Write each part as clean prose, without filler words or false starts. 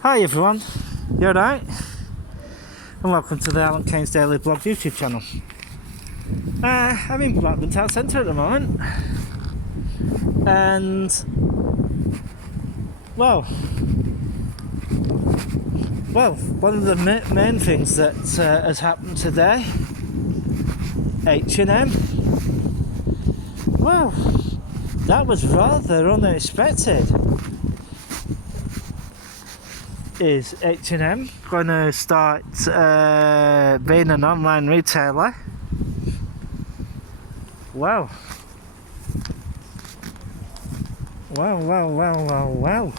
Hi everyone, you alright? And welcome to the Alan Keynes Daily Blog YouTube channel. I'm in Blackburn Town Centre at the moment, and well, one of the main things that has happened today, H&M. Well, that was rather unexpected. Is H&M going to start being an online retailer? Wow. Well.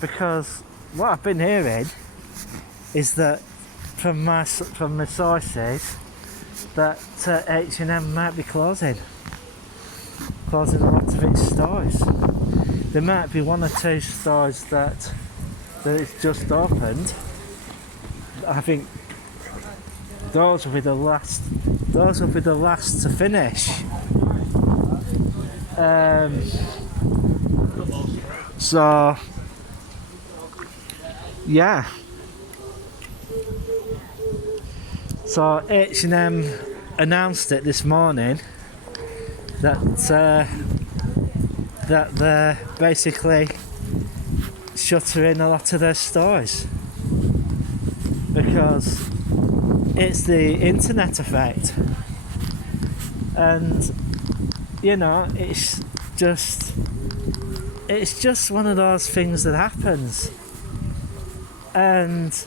Because what I've been hearing is that from my sources that H&M might be closing a lot of its stores. There might be one or two stores that it's just opened. I think those will be the last. Those will be the last to finish. So yeah. So H&M announced it this morning that they're basically shuttering a lot of their stores because it's the internet effect, and you know, it's just one of those things that happens, and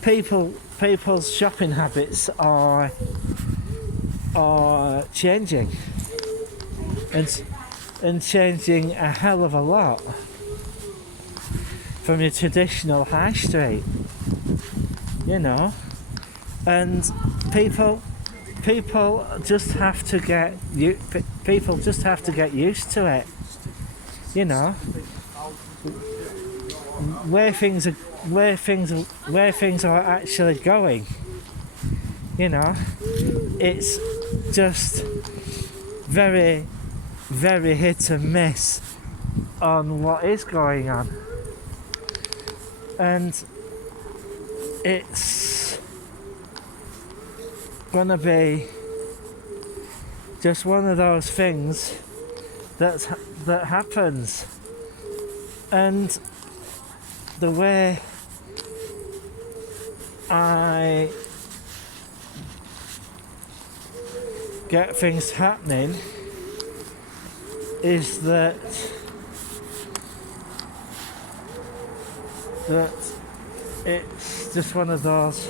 people's shopping habits are changing, and changing a hell of a lot from your traditional high street, you know, and people just have to get used to it, you know, where things are actually going, you know. It's just very hit and miss on what is going on, and it's gonna be just one of those things that happens. And the way I get things happening is that it's just one of those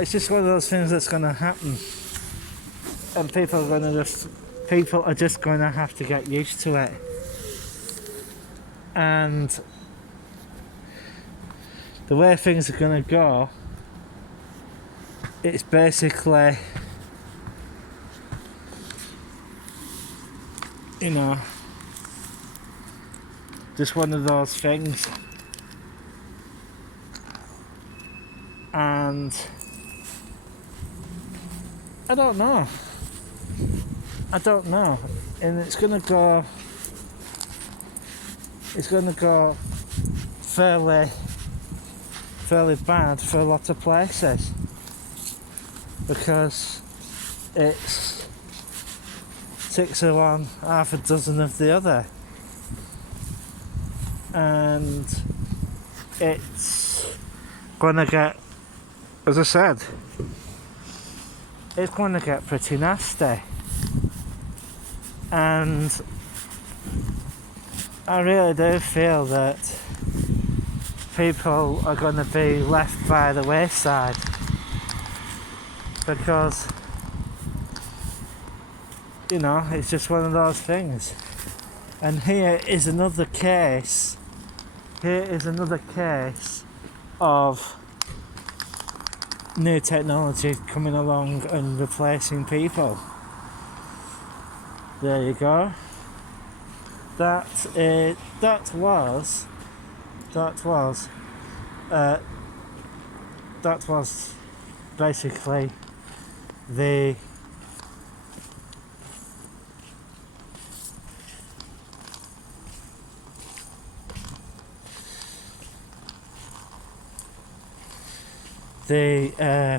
it's just one of those things that's going to happen, and people are just going to have to get used to it. And the way things are going to go, it's basically, just one of those things. And I don't know, and it's gonna go fairly bad for a lot of places, because it's 6 of one, half a dozen of the other, and it's gonna get, as I said, it's going to get pretty nasty, and I really do feel that people are going to be left by the wayside, because it's just one of those things. And here is another case of new technology coming along and replacing people. There you go. That was that was basically the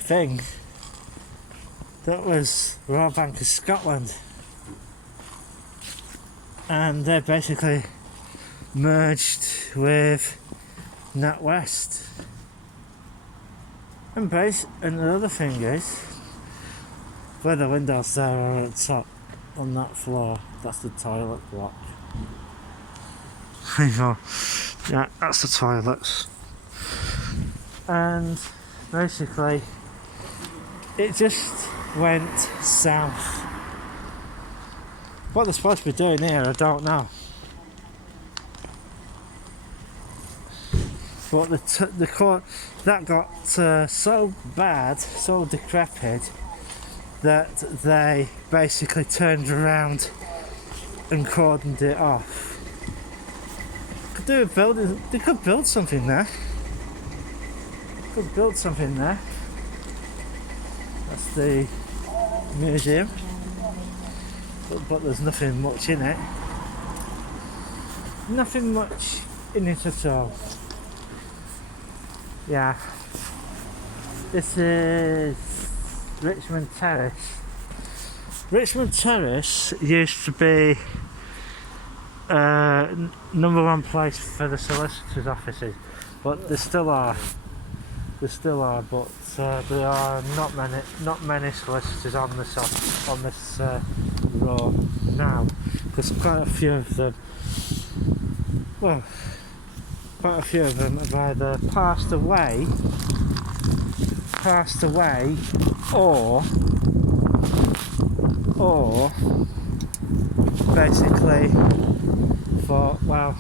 thing that was Royal Bank of Scotland, and they basically merged with NatWest. And the other thing is, where the windows there are at the top on that floor, that's the toilet block. Yeah, that's the toilets. And basically it just went south. What they're supposed to be doing here, I don't know. But the court that got so bad, so decrepit, that they basically turned around and cordoned it off. They could build something there. That's the museum, but there's nothing much in it. Nothing much in it at all. Yeah. This is Richmond Terrace. Richmond Terrace used to be number one place for the solicitors' offices, but there still are. But there are not many solicitors on this row now, because quite a few of them have either passed away, or basically thought, well,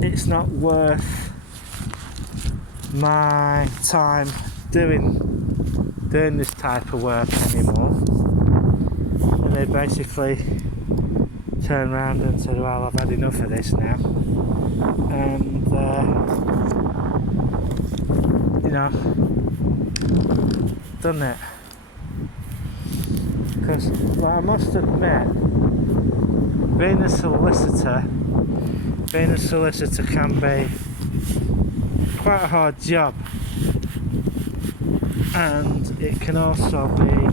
it's not worth my time doing this type of work anymore, and they basically turned around and said, well, I've had enough of this now, and done it. Because I must admit, being a solicitor can be quite a hard job, and it can also be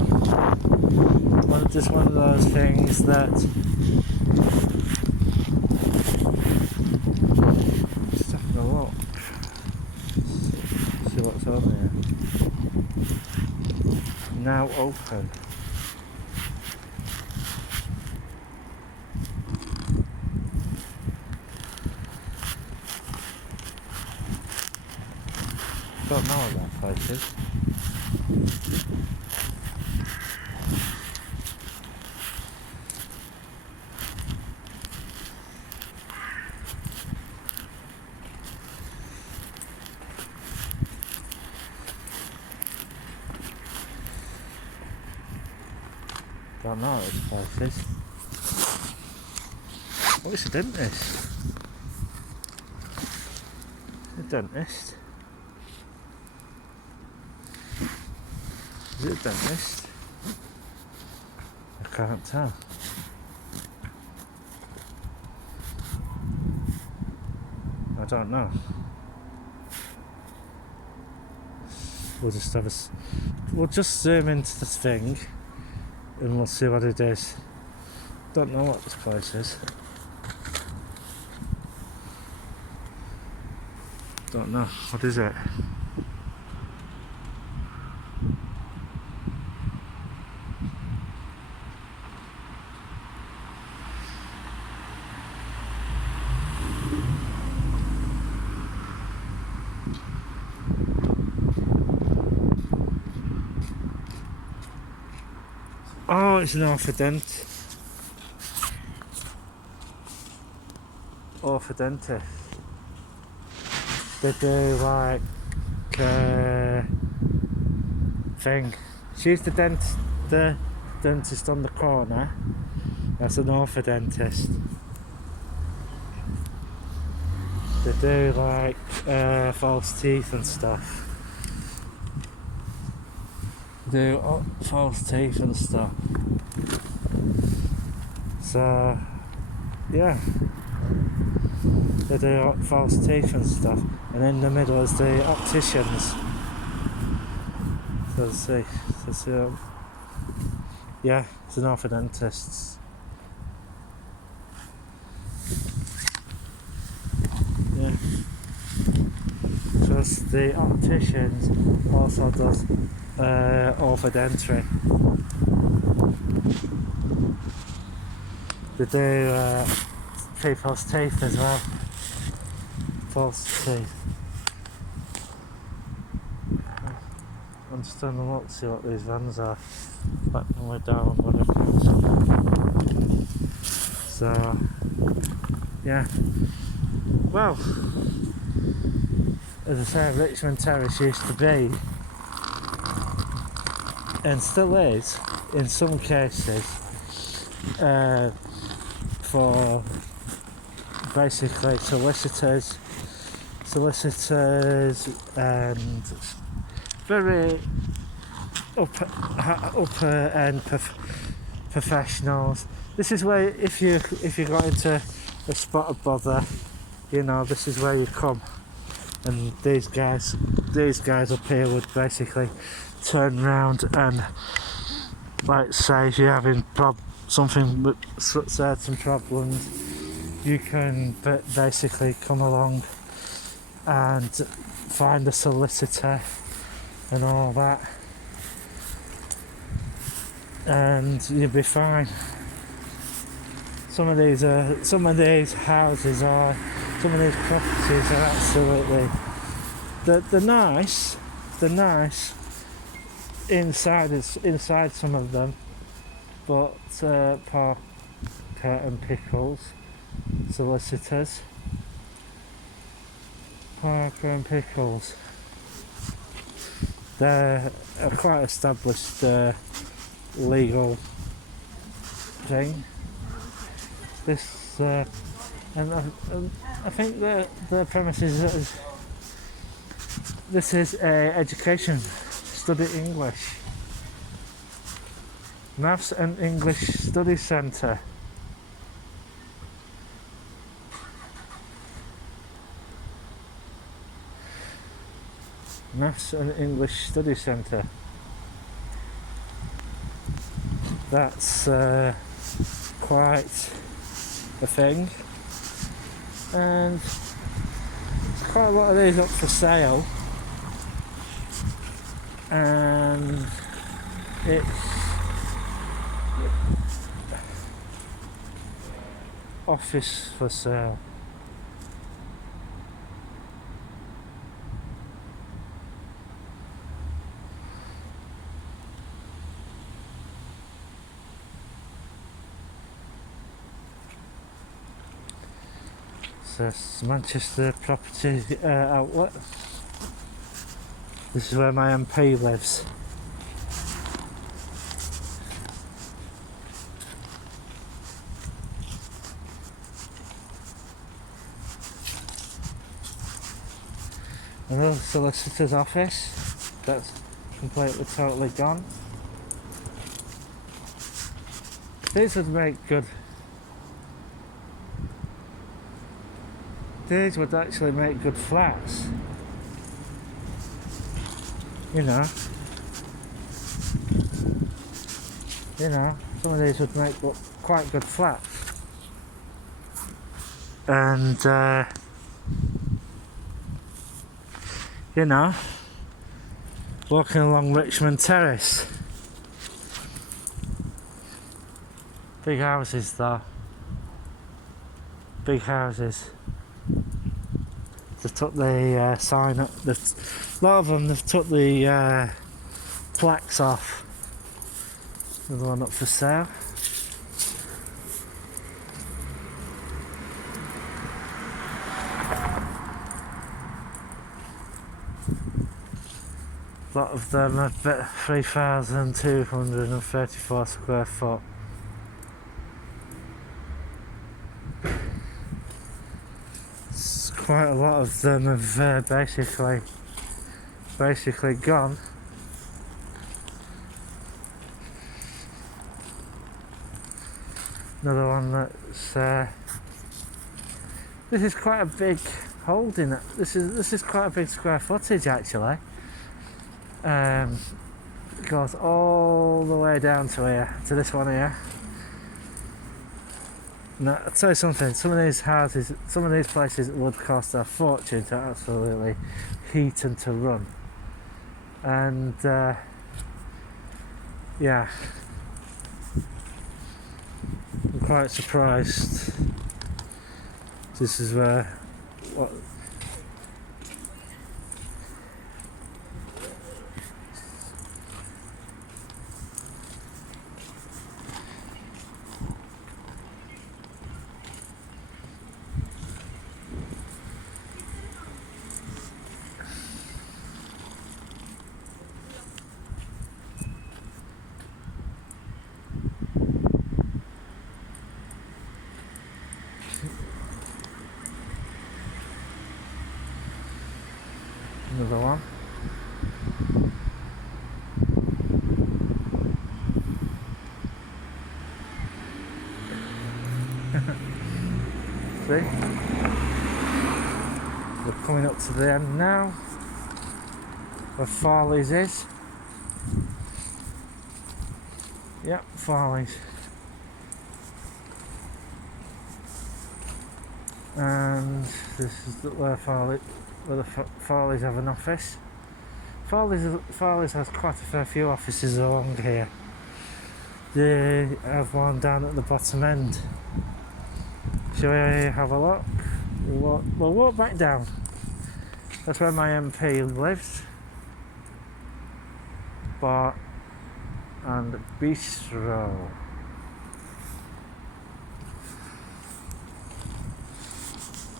just one of those things that just having a look, see what's on here. Now open. Don't know what that place is. Don't know what this place is. Oh, it's a dentist. A dentist. Is it a dentist? I can't tell. I don't know. We'll just zoom into this thing and we'll see what it is. Don't know what this place is. Don't know. What is it? Oh, it's an orthodontist. They do like thing. She's the dentist on the corner. That's an orthodontist. They do like false teeth and stuff. Do false teeth and stuff. So yeah, they do false teeth and stuff, and in the middle is the opticians. So yeah, it's an orthodontist. Yeah. Because the opticians also does orthodentry. They do people's teeth as well. False teeth. I'm just having a look to see what these vans are. Back when we're down Woodham Council. So yeah. Well, as I say, Richmond Terrace used to be, and still is, in some cases, for basically solicitors and very upper end professionals. This is where if you got into a spot of bother, you know, this is where you come. And these guys up here would basically turn around and, like, say if you're having something with certain problems, you can basically come along and find a solicitor and all that, and you'll be fine. Some of these houses are, some of these properties are absolutely, they're nice inside some of them, but Parker and Pickles solicitors, Parker and Pickles, they're a quite established legal thing. This and I think the premises is, this is a education, study English, Maths and English Study Centre. Maths and English Study Centre. That's quite a thing, and there's quite a lot of these up for sale, and it's office for sale. Says Manchester Property Outlet. This is where my MP lives. Another solicitor's office that's completely totally gone. These would make good. These would actually make good flats. You know, some of these would make quite good flats. And you know, walking along Richmond Terrace. Big houses though. Big houses. They've took the sign up. A lot of them, they've took the plaques off. Another one up for sale. A lot of them are 3,234 square foot. It's quite a lot of them have basically gone. Another one that's this is quite a big holding. This is quite a big square footage actually. It goes all the way down to here, to this one here. Now, I'll tell you something, some of these houses, some of these places would cost a fortune to absolutely heat and to run. And yeah, I'm quite surprised. This is where another one. See? We're coming up to the end now, where Farley's is. Yep, Farley's. And this is where the Farley's have an office. Farley's has quite a fair few offices along here. They have one down at the bottom end. Shall we have a look? We'll walk back down. That's where my MP lives. Bar and Bistro.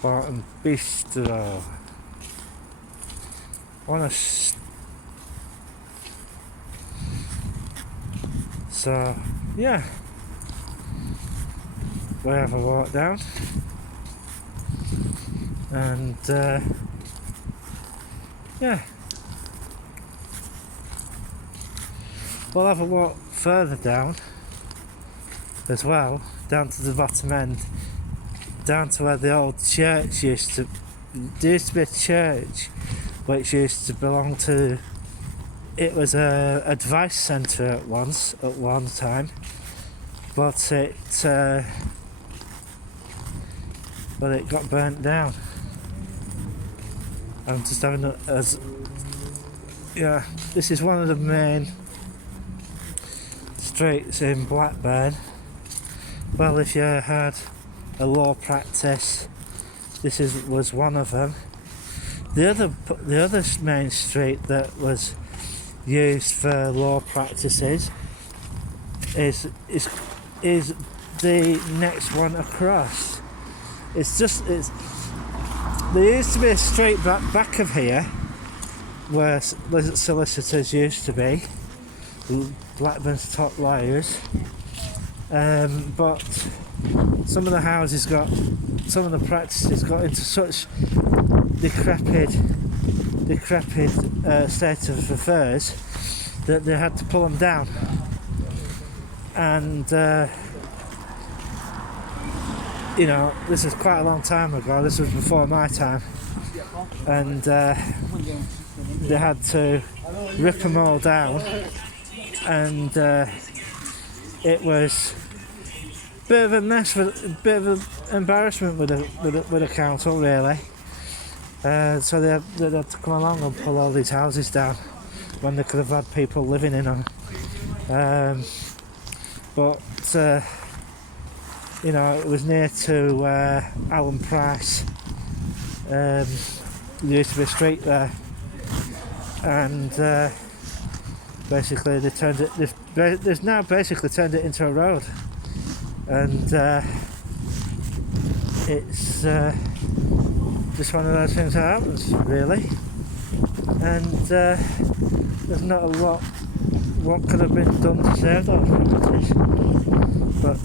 Bar and Bistro. So yeah, we have a walk down, and yeah, we'll have a walk further down as well, down to the bottom end, down to where the old church used to. There used to be a church which used to belong to. It was a advice centre at one time, but it got burnt down. I'm just having this is one of the main streets in Blackburn. Well, if you had a law practice, was one of them. The other main street that was used for law practices is the next one across. There used to be a street back of here where solicitors used to be, Blackburn's top lawyers, but some of the practices got into such decrepit state of affairs that they had to pull them down. And this was quite a long time ago. This was before my time, and they had to rip them all down, and it was a bit of a mess, a bit of an embarrassment with the council, really. So they had to come along and pull all these houses down when they could have had people living in them. But it was near to Alan Price. There used to be a street there, and basically they've now basically turned it into a road, and it's just one of those things that happens, really. And there's not a lot what could have been done to save those properties, but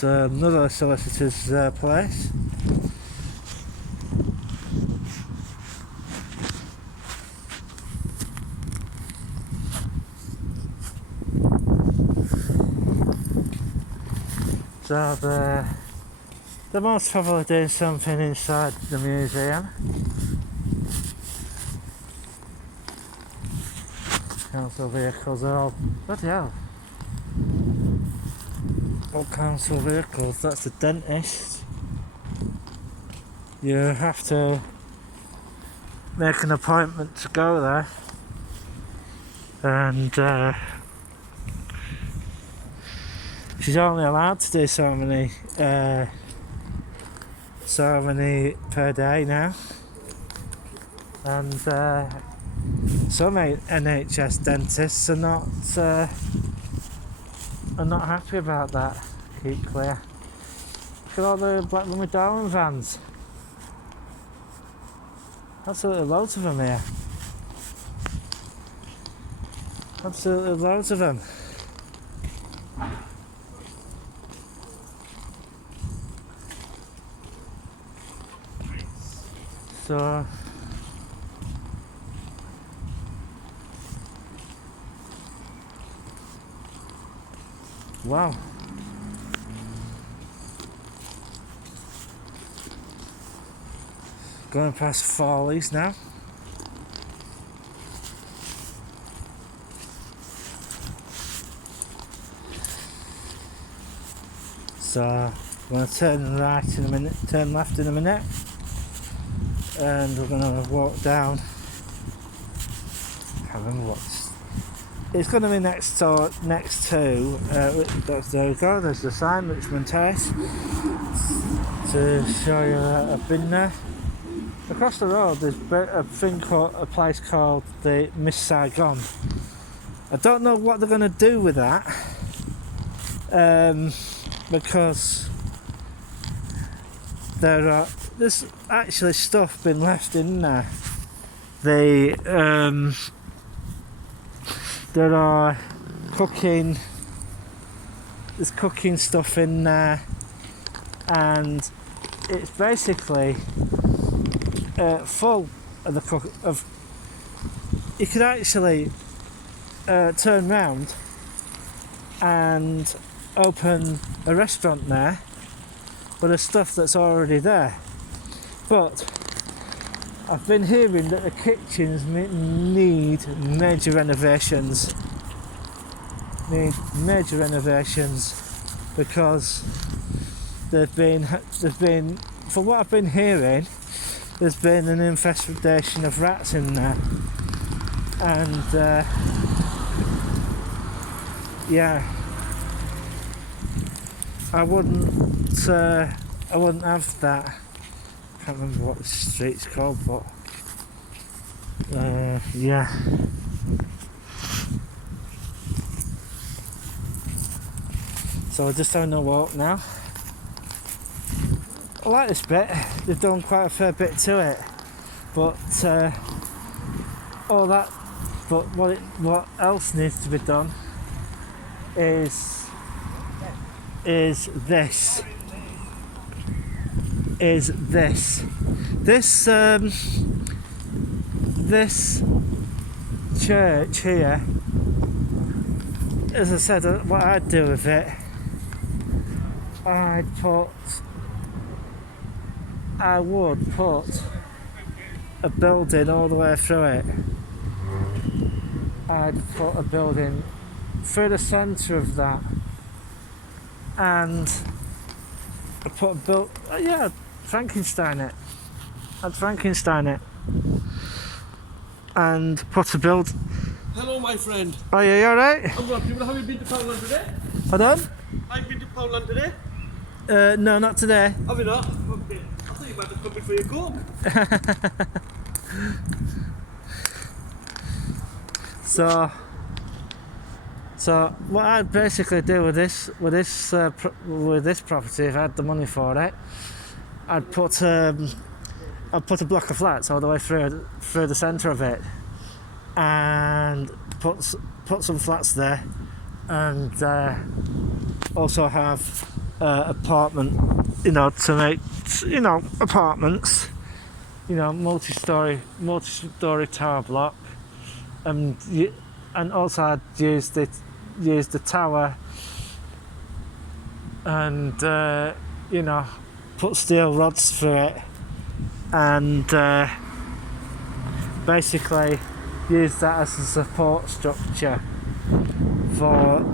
towards another solicitor's place. So they're most probably doing something inside the museum. Council vehicles are all, bloody hell, all council vehicles. That's the dentist. You have to make an appointment to go there, and she's only allowed to do so many per day now, and some NHS dentists are not happy about that. Keep clear. Look at all the Blackburn with Darwin vans. Absolutely loads of them here. Absolutely loads of them. So wow. Going past Follies now. So I'm going to turn right in a minute, turn left in a minute, and we're going to walk down. I can't remember what's. It's going to be next to. There we go. There's the sign, Richmond Terrace, to show you that I've been there. Across the road, there's a place called the Miss Saigon. I don't know what they're going to do with that, because there's actually stuff been left in there. There are there's cooking stuff in there, and it's basically full of you could actually turn round and open a restaurant there with the stuff that's already there. But I've been hearing that the kitchens need major renovations. Because they've been, from what I've been hearing, there's been an infestation of rats in there, and yeah, I wouldn't have that. I can't remember what the street's called, but yeah. So we're just having a walk now. I like this bit. They've done quite a fair bit to it, but what else needs to be done is this church here. As I said, what I'd do with it, I would put a building all the way through it. I'd put a building through the centre of that, and I'd put I'd Frankenstein it, and put a build. Hello, my friend. Oh yeah, you alright? I'm not. Have you been to Poundland today? Pardon? I've been to Poundland today. No, not today. Have you not? Okay. I thought you might have come before you go. So what I'd basically do with this property, if I had the money for it, I'd put a block of flats all the way through the centre of it, and put some flats there, and also have apartment, to make, apartments, multi-story tower block, and also I'd use the tower and put steel rods through it and basically use that as a support structure for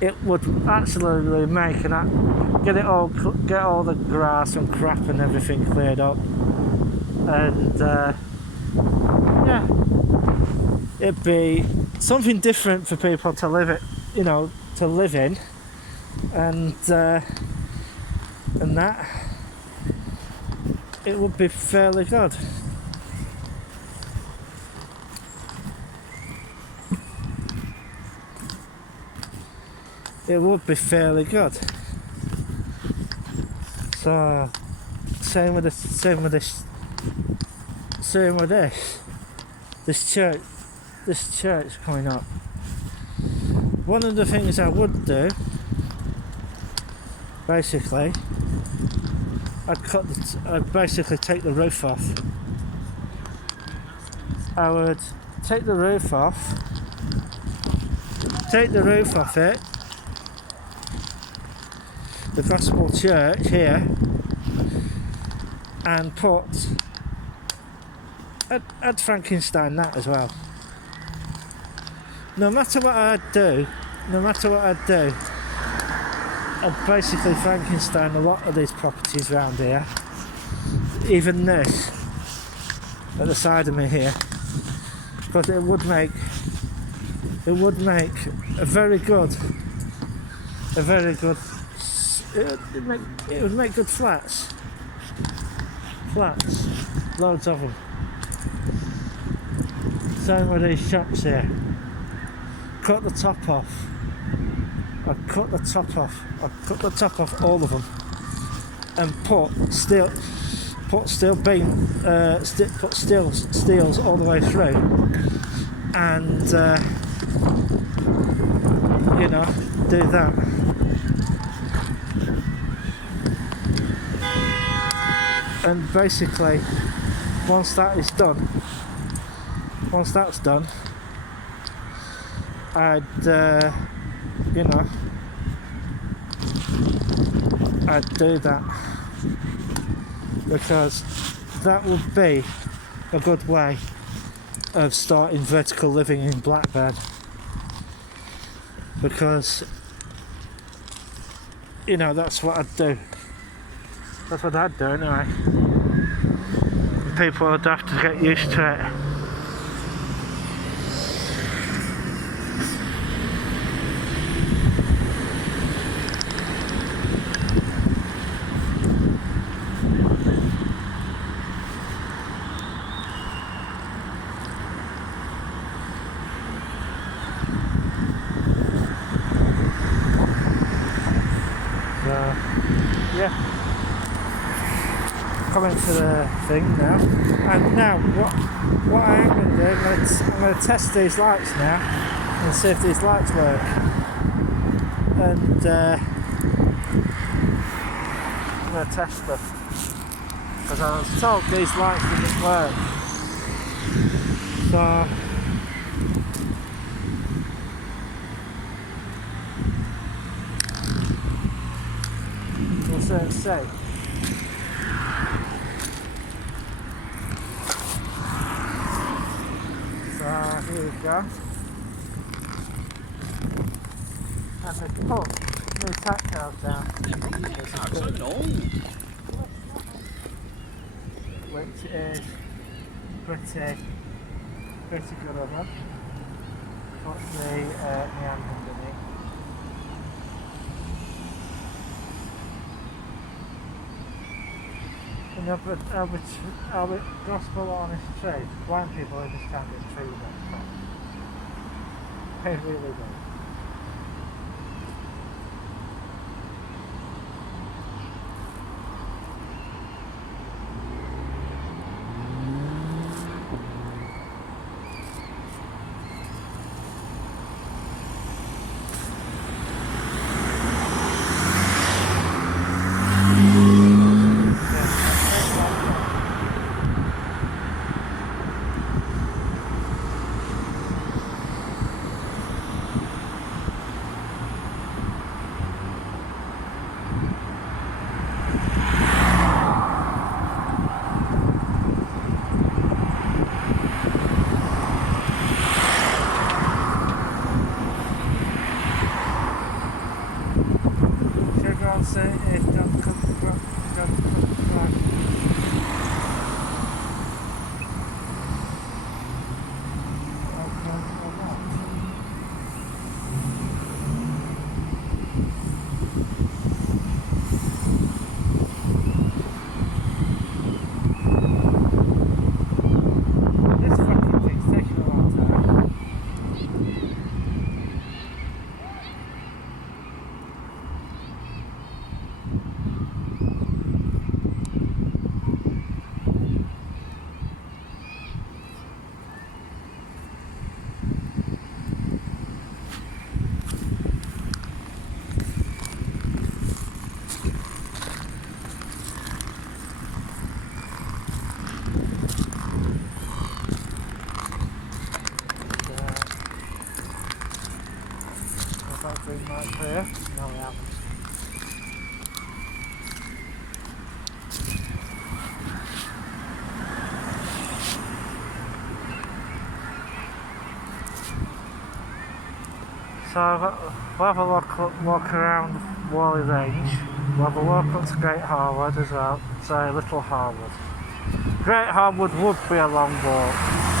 it would actually make get all the grass and crap and everything cleared up, and it'd be something different for people to live in, and that it would be fairly good. It would be fairly good. So same with this church coming up. One of the things I would do, basically, I'd basically take the roof off. I would take the roof off it, the Gospel Church here, and I'd Frankenstein that as well. No matter what I'd do, I'd basically Frankenstein a lot of these properties around here. Even this at the side of me here, because it would make a very good. It would make good flats, loads of them. Same with these shops here. Cut the top off. I'd cut the top off all of them, and put steels all the way through, and do that. And basically, once that's done, I'd I'd do that, because that would be a good way of starting vertical living in Blackburn, because that's what I'd do. That's what I'd do anyway. People would have to get used to it. Coming to the thing now, and now what I am going to do, I'm going to test these lights now and see if these lights work, and I'm going to test them, because I was told these lights didn't work, so we'll see. Here we go. And they put new tactiles down. Which is pretty good of them. Put the neon underneath. And I'll be gospel honest truth. Blind people understand the truth. They really do. say it don't come back. This fucking thing's taking a long time. Green light clear. No, we haven't. So we'll have a walk around Whalley Range. We'll have a walk up to Great Harwood as well. Sorry, Little Harwood. Great Harwood would be a long walk.